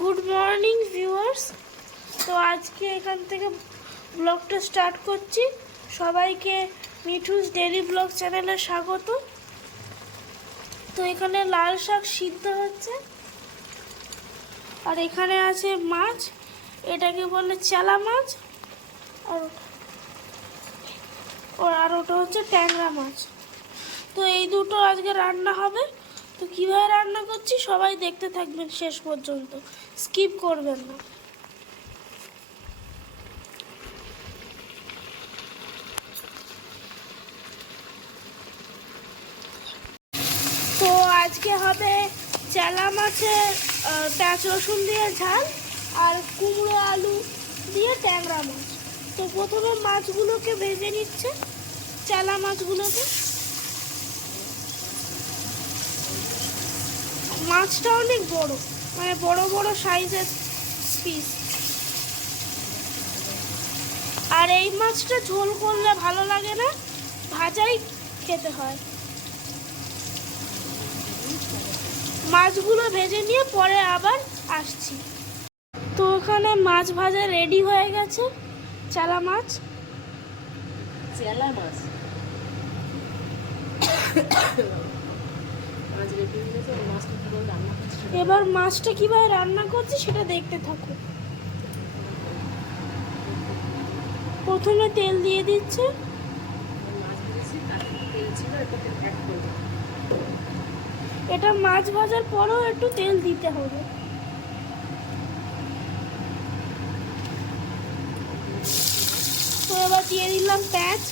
Good morning viewers. তো আজকে এখান থেকে ব্লগটা স্টার্ট করছি। সবাইকে মিঠুস ডেইলি ব্লগ চ্যানেলে স্বাগত। তো এখানে লাল শাক সিদ্ধ হচ্ছে, আর এখানে আছে মাছ, এটাকে বলে চেলা মাছ, আর ওটা হচ্ছে ট্যাংরা মাছ। তো এই দুটো আজকে রান্না হবে। তো কীভাবে রান্না করছি সবাই দেখতে থাকবেন শেষ পর্যন্ত, স্কিপ করবেন না। তো আজকে হবে চেলা মাছের পেঁয়াজ রসুন দিয়ে ঝাল, আর কুমড়ো আলু দিয়ে ট্যাংরা মাছ। তো প্রথমে মাছগুলোকে ভেজে নিচ্ছে, চেলা মাছগুলোকে। মাছটা অনেক বড়, মানে বড় বড় সাইজের পিস। আর এই মাছটা ঝোল করলে ভালো লাগে না, ভাজাই খেতে হয়। মাছগুলো ভেজে নিয়ে পরে আবার আসছি। তো ওখানে মাছ ভাজা রেডি হয়ে গেছে, চেলা মাছ। এবার মাছটা কিভাবে রান্না করছি সেটা দেখতে থাকো। প্রথমে তেল দিয়ে দিচ্ছে, এটা মাছ ভাজার পরেও একটু তেল দিতে হবে। তো এবার দিয়ে দিলাম পেঁয়াজ,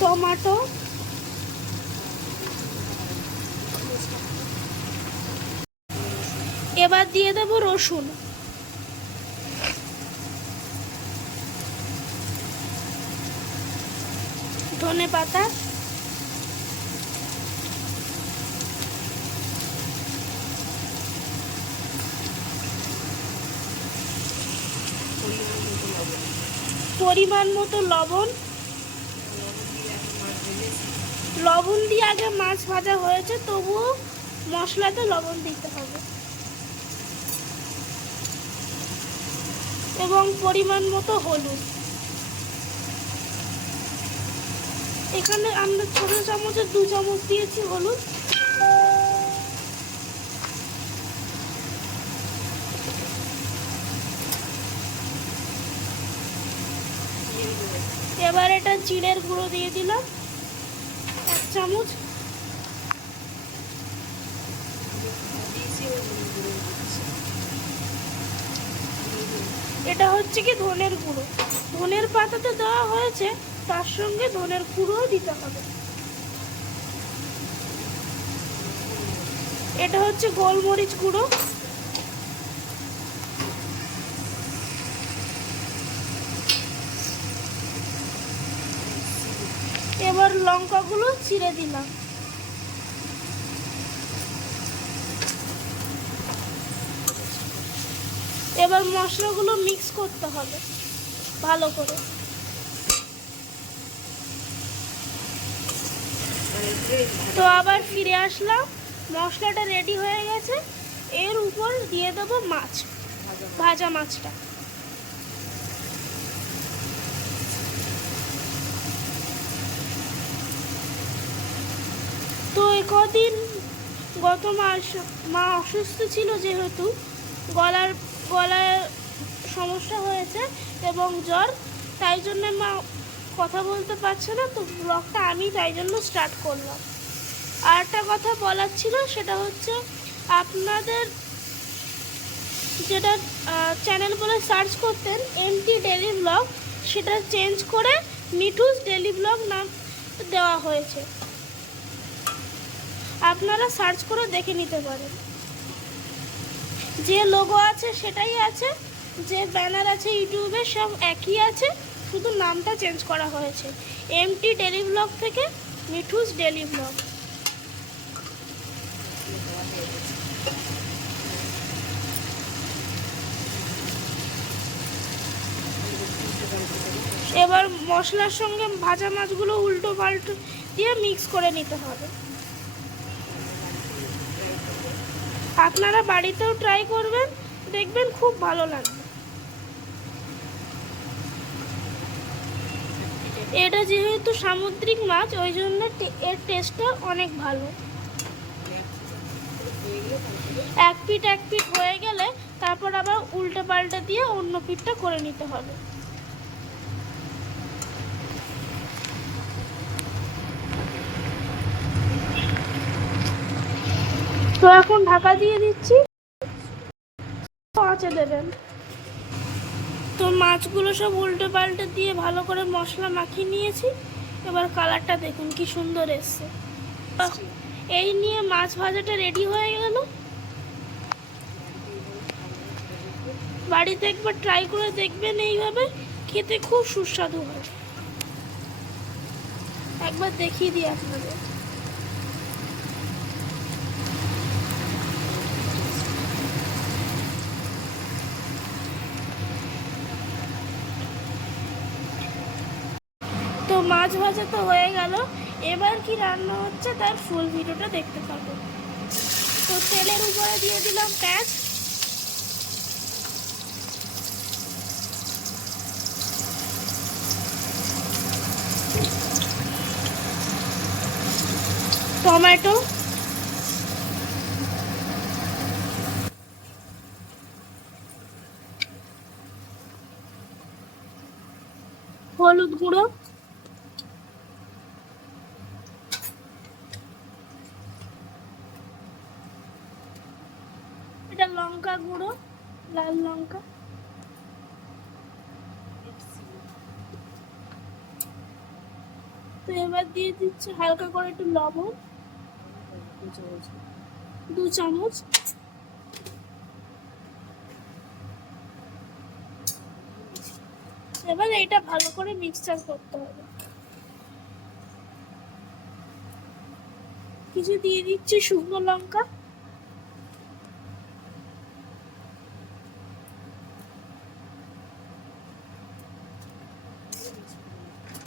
টমেটো, এবার দিয়ে দেবো রসুন, ধনে পাতা, পরিমাণ মতো লবণ। লবণ দিয়ে আগে মাছ ভাজা হয়েছে, তবুও মশলাতে লবণ দিতে হবে। এবং পরিমাণ মতো হলুদ। এখানে আমরা ছোট চামচে 2 চামচ দিয়েছি হলুদ। এবার এটা জিরের গুঁড়ো দিয়ে দিলাম 1 চামচ। এটা হচ্ছে কি ধনের গুঁড়ো, ধনের পাতাতে দেওয়া হয়েছে, তার সঙ্গে ধনের গুঁড়োও দিতে হবে। এটা হচ্ছে গোলমরিচ গুঁড়ো। এবার লঙ্কাগুলো ছিঁড়ে দিলাম। এবার মশলাগুলো মিক্স করতে হবে ভালো করে। তো আবার ফিরে আসলাম, মশলাটা রেডি হয়ে গেছে। এর উপর দিয়ে দেবো মাছ, ভাজা মাছটা। তো কদিন গত মা অসুস্থ ছিল, যেহেতু গলায় সমস্যা হয়েছে এবং জ্বর, তাই জন্য মা কথা বলতে পারছে না। তো ব্লগটা আমি তাই জন্য স্টার্ট করলাম। আর একটা কথা বলার ছিল, সেটা হচ্ছে আপনাদের যেটা চ্যানেল বলে সার্চ করতেন এমটি ডেইলি ব্লগ, সেটা চেঞ্জ করে মিঠুস ডেইলি ব্লগ নাম দেওয়া হয়েছে। আপনারা সার্চ করে দেখে নিতে পারেন। যে লোগো আছে সেটাই আছে, যে ব্যানার আছে ইউটিউবে সব একই আছে, শুধু নামটা চেঞ্জ করা হয়েছে এমটি ডেইলি ব্লগ থেকে মিঠুস ডেইলি ব্লগ। এবার মশলার সঙ্গে ভাজা মাছগুলো উল্টো পাল্টো দিয়ে মিক্স করে নিতে হবে। আপনারা বাড়িতেও ট্রাই করবেন, দেখবেন খুব ভালো লাগবে। এটা যেহেতু সামুদ্রিক মাছ, ওই জন্য এর টেস্টটা অনেক ভালো। এক পিঠ হয়ে গেলে তারপর আবার উল্টে পাল্টে দিয়ে অন্য পিঠটা করে নিতে হবে। তো এখন ঢাকা দিয়ে দিচ্ছি, আঁচে দেবেন। তো মাছগুলো সব উল্টে পাল্টে দিয়ে ভালো করে মশলা মাখিয়ে নিয়েছি। এবার কালারটা দেখুন কি সুন্দর এসছে। এই নিয়ে মাছ ভাজাটা রেডি হয়ে গেল। বাড়িতে একবার ট্রাই করে দেখবেন, এইভাবে খেতে খুব সুস্বাদু হয়। একবার দেখিয়ে দিই আপনাদের। তো মাছ ভাজা তো হয়ে গেল, এবার কি রান্না হচ্ছে তার ফুল ভিডিওটা দেখতে পাবো। তো তেলের উপরে দিয়ে দিলাম পেঁয়াজ, টমেটো, হলুদ গুঁড়ো, এটা লঙ্কা গুঁড়ো, লাল লঙ্কা, তো এবার দিয়ে দিচ্ছি হালকা করে একটু লবণ, 2 চামচ। এবার এটা ভালো করে মিক্সচার করতে হবে। কিছু দিয়ে দিচ্ছি শুকনো লঙ্কা,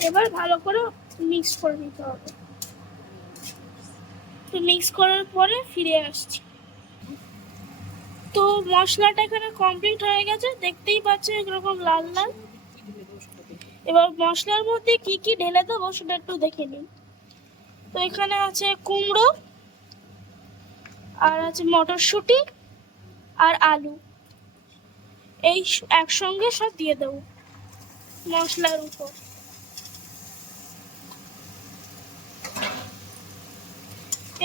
এবার ভালো করে মিক্স করে নিতে হবে। তো মিক্স করার পরে ফিরে আসছি। তো মশলাটা এখানে কমপ্লিট হয়ে গেছে, দেখতেই পাচ্ছেন এরকম লাল লাল। এবার মশলার মধ্যে কি কি ঢেলে দেবো সেটা একটু দেখে নিন। তো এখানে আছে কুমড়ো, আর আছে মটরশুঁটি আর আলু, এই একসঙ্গে সব দিয়ে দেবো মশলার উপর।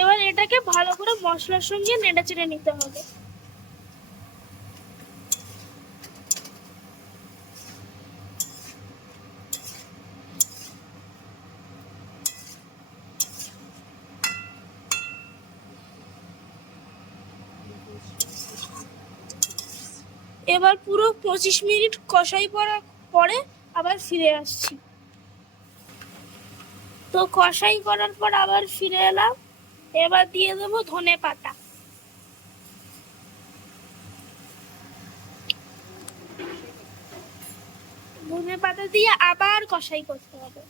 এবার এটাকে ভালো করে মশলার সঙ্গে নেড়ে চেড়ে নিতে হবে। এবার পুরো 25 মিনিট কষাই করার পরে আবার ফিরে আসছি। তো কষাই করার পর আবার ফিরে এলাম। এবার দিয়ে দেবো ধনে পাতা, ধনে পাতা দিয়ে আবার কষাই করতে হবে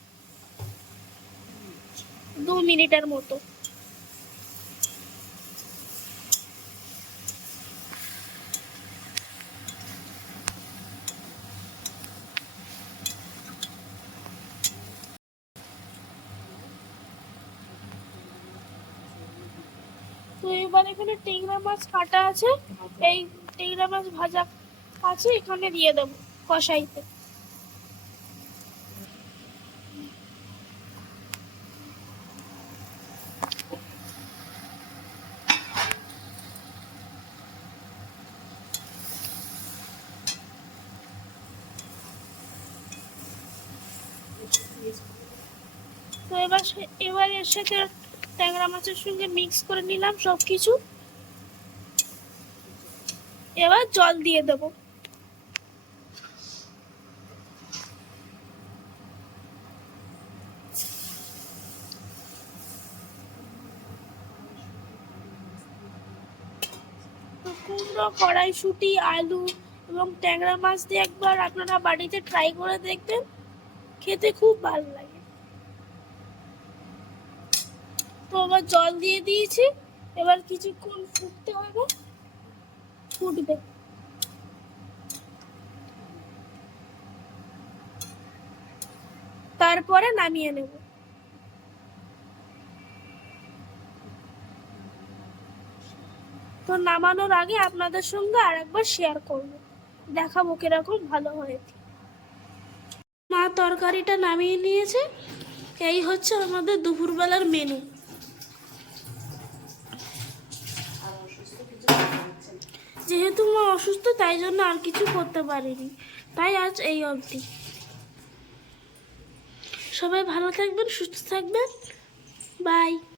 2 মিনিটের মতো। তো এবার এখানে টেংরা মাছ কাটা আছে, এই টেংরা মাছ ভাজা আছে, এখানে দিয়ে দেবো কষাইতে। তো এবার এর সাথে ট্যাংরা মাছের সঙ্গে মিক্স করে নিলাম সব কিছু। এবার জল দিয়ে দেবো। তো কুমড়ো, কড়াইশুঁটি, আলু এবং ট্যাংরা মাছ দিয়ে একবার আপনারা বাড়িতে ট্রাই করে দেখবেন, খেতে খুব ভালো লাগে। তো আবার জল দিয়ে দিয়েছি, এবার কিছুক্ষণ ফুটতে হবে, ফুটবে। তারপরে নামিয়ে নেব। তো নামানোর আগে আপনাদের সঙ্গে আরেকবার শেয়ার করব, দেখাবো কিরকম ভালো হয়েছে। মা তরকারিটা নামিয়ে নিয়েছে। এই হচ্ছে আমাদের দুপুরবেলার মেনু। যেহেতু মা অসুস্থ, তাই জন্য আর কিছু করতে পারিনি, তাই আজ এই অবধি। সবাই ভালো থাকবেন, সুস্থ থাকবেন, বাই।